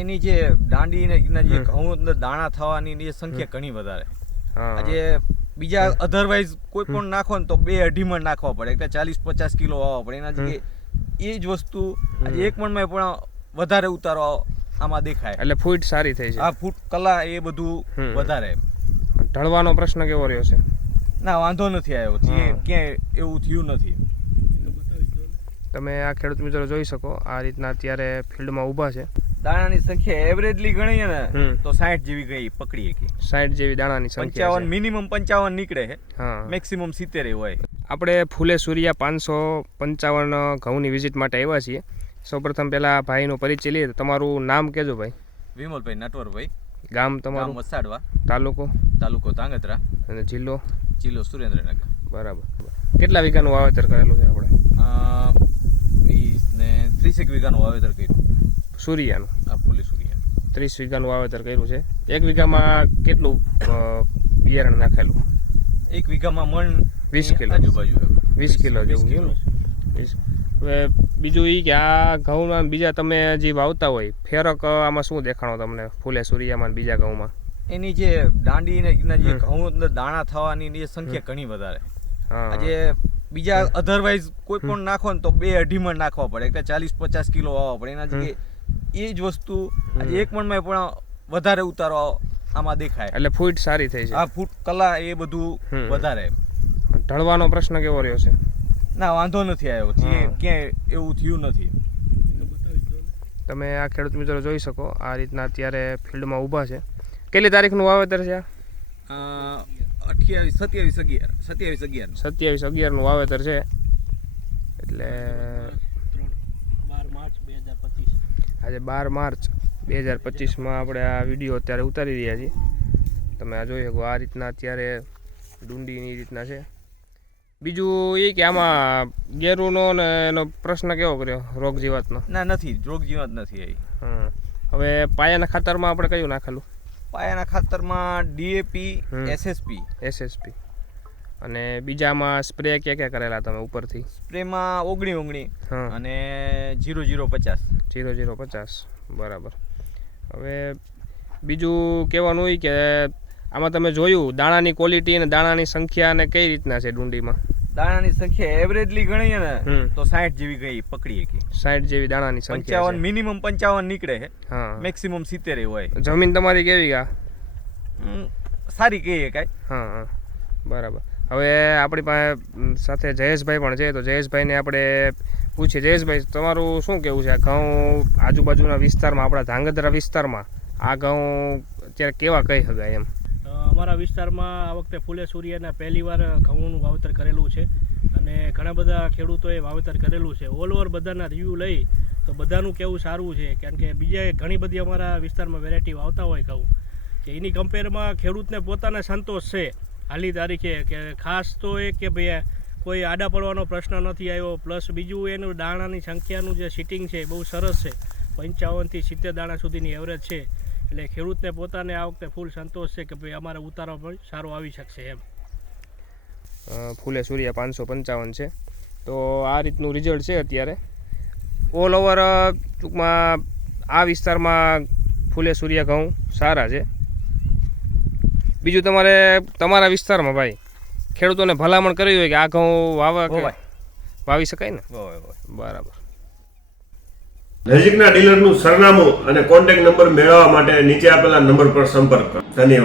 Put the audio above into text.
એની જે દાંડી ને જે ઘઉં અંદર દાણા થવાની એ સંખ્યા ઘણી વધારે. આજે બીજા અધરવાઇઝ કોઈ પણ નાખો ને તો બે અઢી મણ નાખવા પડે. એટલે ચાલીસ પચાસ કિલો આવવા પડે. એના જગ્યાએ એ જ વસ્તુ આજે એક મણમાં પણ વધારે ઉતારો આમાં દેખાય. એટલે ફૂટ સારી થઈ છે આ ફૂટ કલા એ બધું વધારે. ઢળવાનો પ્રશ્ન કેવો રહ્યો છે? ના વાંધો નથી આવ્યો. જે ક્યાંય એવું થયું નથી. તમે આ ખેડૂત મિત્રો જોઈ શકો આ રીતના અત્યારે ફિલ્ડમાં ઊભા છે. દાણાની સંખ્યા એવરેજલી ગણીએ ને તો સાઠ જેવી ગઈ પકડીએ કે સાઠ જેવી દાણાની સંખ્યા પંચાવન છે મિનિમમ પંચાવન નીકળે છે. મેક્સિમમ સિત્તેર હોય. આપણે ફૂલે સૂર્યા પાંચસો પંચાવન ઘઉંની વિઝિટ માટે આવ્યા છીએ. સૌપ્રથમ પહેલાં ભાઈનો પરિચય લઈએ તો તમારું નામ કહેજો ભાઈ. વિમલભાઈ નટવરભાઈ. ગામ તમારું? વસાડવા. તાલુકો? તાલુકો તાંગત્રા અને જિલ્લો? જિલ્લો સુરેન્દ્રનગર. બરાબર. કેટલા વીઘાનું વાવેતર કરેલું છે આપણે? વીસ ને ત્રીસેક વીઘાનું વાવેતર કર્યું. સૂર્યાનું. આ ફૂલી સૂર્યા ત્રીસ વીઘાનું વાવેતર કર્યું છે. એક વીઘામાં કેટલું બિયારણ નાખેલું? એક વીઘામાં મણ વીસ કિલો. આજુબાજુ વીસ કિલો જેવું. વીસ. હવે બીજું એ કે આ ઘઉંમાં બીજા તમે જે વાવતા હોય ફેરક આમાં શું દેખાણો તમને ફૂલે સૂર્યામાં બીજા ઘઉંમાં? એની જે દાંડી ને જે ઘઉં અંદર દાણા થવાની એ સંખ્યા ઘણી વધારે. આજે બીજા અધરવાઇઝ કોઈ પણ નાખો ને તો બે અઢી મણ નાખવા પડે. એટલે ચાલીસ પચાસ કિલો વાવવા પડે. એના જગ્યાએ એ જ વસ્તુ આજે એક મણમાં પણ વધારે ઉતારો આમાં દેખાય. એટલે ફૂટ સારી થઈ છે આ ફૂટ કલા એ બધું વધારે. ઢળવાનો પ્રશ્ન કેવો રહ્યો છે? ના વાંધો નથી આવ્યો. જે ક્યાંય એવું થયું નથી. તમે આ ખેડૂત મિત્રો જોઈ શકો આ રીતના અત્યારે ફિલ્ડમાં ઊભા છે. કેટલી તારીખનું વાવેતર છે આ? અઠ્યાવીસ સત્યાવીસ અગિયાર સત્યાવીસ અગિયાર સત્યાવીસ અગિયારનું વાવેતર છે. એટલે આજે બાર માર્ચ બે હજાર પચીસમાં આપણે આ વીડિયો અત્યારે ઉતારી રહ્યા છીએ. તમે આ જોઈ શકો આ રીતના અત્યારે ડુંડીની રીતના છે. બીજું એ કે આમાં ગેરુનો ને એનો પ્રશ્ન કેવો કર્યો રોગ જીવાતનો? ના નથી રોગ જીવાત નથી આવી હવે પાયાના ખાતરમાં આપણે કયું નાખેલું? પાયાના ખાતરમાં ડીએપી એસએસપી. એસએસપી. અને બીજામાં સ્પ્રે ક્યાં ક્યાં કરેલા તમે ઉપરથી? સ્પ્રેમાં ઓગણી ઓગણી અને જીરો જીરો પચાસ. જીરો જીરો પચાસ. બરાબર. હવે બીજું કહેવાનું હોય કે આમાં તમે જોયું દાણાની ક્વોલિટી અને દાણાની સંખ્યા અને કઈ રીતના છે ડુંડીમાં? દાણાની સંખ્યા એવરેજલી ગણીએ ને તો સાઠ જેવી ગઈ પકડીએ કે સાઠ જેવી દાણાની સંખ્યા પંચાવન મિનિમમ પંચાવન નીકળે છે મેક્સિમમ સિત્તેર હોય. જમીન તમારી કેવી ગા? સારી કહીએ કાંઈ. હા હા. બરાબર. હવે આપણી પાસે સાથે જયેશભાઈ પણ છે, તો જયેશભાઈને આપણે પૂછીએ. જયેશભાઈ, તમારું શું કેવું છે? આ ઘઉં આજુબાજુના વિસ્તારમાં, આપણા ધાંગધ્રા વિસ્તારમાં, આ ઘઉં અત્યારે કેવા કહી શકાય એમ? અમારા વિસ્તારમાં આ વખતે ફૂલે સૂર્યના પહેલીવાર ઘઉંનું વાવેતર કરેલું છે. અને ઘણા બધા ખેડૂતોએ વાવેતર કરેલું છે. ઓલ ઓવર બધાના રિવ્યૂ લઈ, તો બધાનું કેવું સારું છે. કારણ કે બીજા ઘણી બધી અમારા વિસ્તારમાં વેરાયટી વાવતા હોય ઘઉં. કે એની કમ્પેરમાં ખેડૂતને પોતાને સંતોષ છે. હાલી તારીખે કે ખાસ તો એ કે ભાઈ કોઈ આડા પડવાનો પ્રશ્ન નથી આવ્યો. પ્લસ બીજું એનું દાણાની સંખ્યાનું જે સિટિંગ છે બહુ સરસ છે. પંચાવનથી સિત્તેર દાણા સુધીની એવરેજ છે. એટલે ખેડૂતને પોતાને આ વખતે ફૂલ સંતોષ છે કે ભાઈ અમારે ઉતારો પણ સારો આવી શકશે એમ. ફૂલે સૂર્યા પાંચસો પંચાવન છે. તો આ રીતનું રિઝલ્ટ છે અત્યારે. ઓલ ઓવર ટૂંકમાં આ વિસ્તારમાં ફૂલે સૂર્યા ઘઉં સારા છે. બીજું તમારે તમારા વિસ્તારમાં ભાઈ ખેડૂતોને ભલામણ કરવી હોય કે આ ઘઉં વાવા વાવી શકાય ને? હોય, હોય. બરાબર. નજીકના ડીલરનું સરનામું અને કોન્ટેક્ટ નંબર મેળવવા માટે નીચે આપેલા નંબર પર સંપર્ક કરો. ધન્યવાદ.